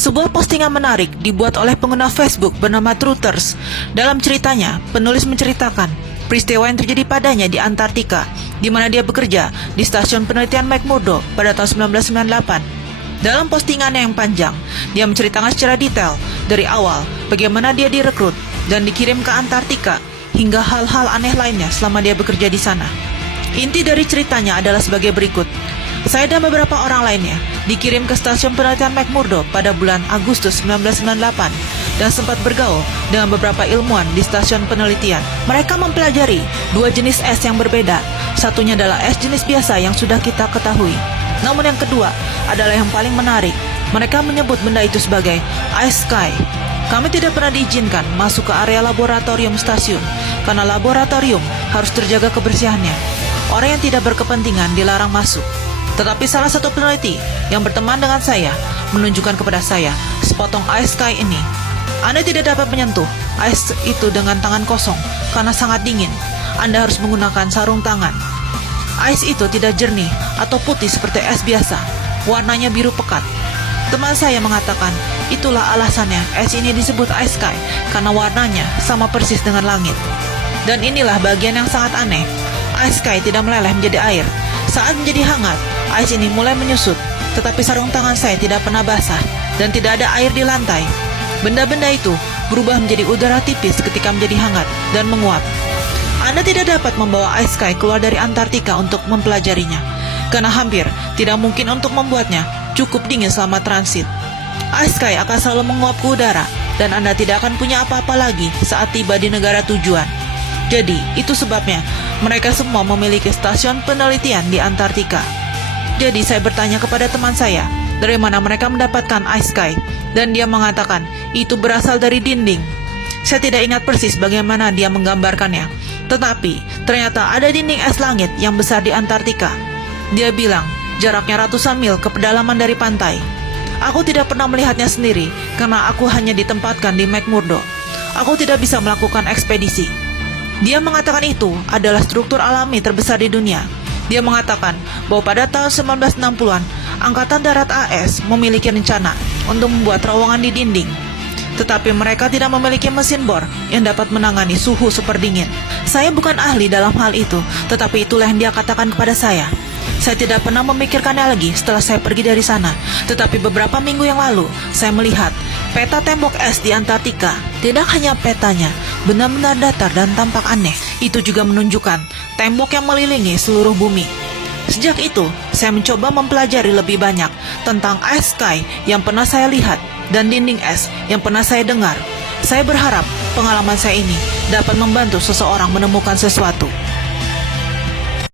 Sebuah postingan menarik dibuat oleh pengguna Facebook bernama Truthers. Dalam ceritanya, penulis menceritakan peristiwa yang terjadi padanya di Antartika, di mana dia bekerja di stasiun penelitian McMurdo pada tahun 1998. Dalam postingannya yang panjang, dia menceritakan secara detail dari awal bagaimana dia direkrut dan dikirim ke Antartika hingga hal-hal aneh lainnya selama dia bekerja di sana. Inti dari ceritanya adalah sebagai berikut. Saya dan beberapa orang lainnya dikirim ke stasiun penelitian McMurdo pada bulan Agustus 1998 dan sempat bergaul dengan beberapa ilmuwan di stasiun penelitian. Mereka mempelajari dua jenis es yang berbeda. Satunya adalah es jenis biasa yang sudah kita ketahui. Namun yang kedua adalah yang paling menarik. Mereka menyebut benda itu sebagai Ice Sky. Kami tidak pernah diizinkan masuk ke area laboratorium stasiun karena laboratorium harus terjaga kebersihannya. Orang yang tidak berkepentingan dilarang masuk. Tetapi salah satu peneliti yang berteman dengan saya menunjukkan kepada saya sepotong Ice Sky ini. Anda tidak dapat menyentuh es itu dengan tangan kosong karena sangat dingin. Anda harus menggunakan sarung tangan. Es itu tidak jernih atau putih seperti es biasa. Warnanya biru pekat. Teman saya mengatakan, itulah alasannya es ini disebut Ice Sky karena warnanya sama persis dengan langit. Dan inilah bagian yang sangat aneh. Ice Sky tidak meleleh menjadi air. Saat menjadi hangat, es ini mulai menyusut, tetapi sarung tangan saya tidak pernah basah dan tidak ada air di lantai. Benda-benda itu berubah menjadi udara tipis ketika menjadi hangat dan menguap. Anda tidak dapat membawa Ice Sky keluar dari Antartika untuk mempelajarinya, karena hampir tidak mungkin untuk membuatnya cukup dingin selama transit. Ice Sky akan selalu menguap ke udara, dan Anda tidak akan punya apa-apa lagi saat tiba di negara tujuan. Jadi, itu sebabnya mereka semua memiliki stasiun penelitian di Antartika. Jadi, saya bertanya kepada teman saya, dari mana mereka mendapatkan Ice Sky, dan dia mengatakan, itu berasal dari dinding. Saya tidak ingat persis bagaimana dia menggambarkannya, tetapi ternyata ada dinding es langit yang besar di Antartika. Dia bilang, jaraknya ratusan mil ke pedalaman dari pantai. Aku tidak pernah melihatnya sendiri, karena aku hanya ditempatkan di McMurdo. Aku tidak bisa melakukan ekspedisi. Dia mengatakan itu adalah struktur alami terbesar di dunia. Dia mengatakan bahwa pada tahun 1960-an, Angkatan Darat AS memiliki rencana untuk membuat terowongan di dinding. Tetapi mereka tidak memiliki mesin bor yang dapat menangani suhu super dingin. Saya bukan ahli dalam hal itu, tetapi itulah yang dia katakan kepada saya. Saya tidak pernah memikirkannya lagi setelah saya pergi dari sana. Tetapi beberapa minggu yang lalu, saya melihat peta tembok es di Antartika. Tidak hanya petanya, benar-benar datar dan tampak aneh. Itu juga menunjukkan tembok yang melilingi seluruh bumi. Sejak itu, saya mencoba mempelajari lebih banyak tentang Ice Sky yang pernah saya lihat dan dinding es yang pernah saya dengar. Saya berharap pengalaman saya ini dapat membantu seseorang menemukan sesuatu.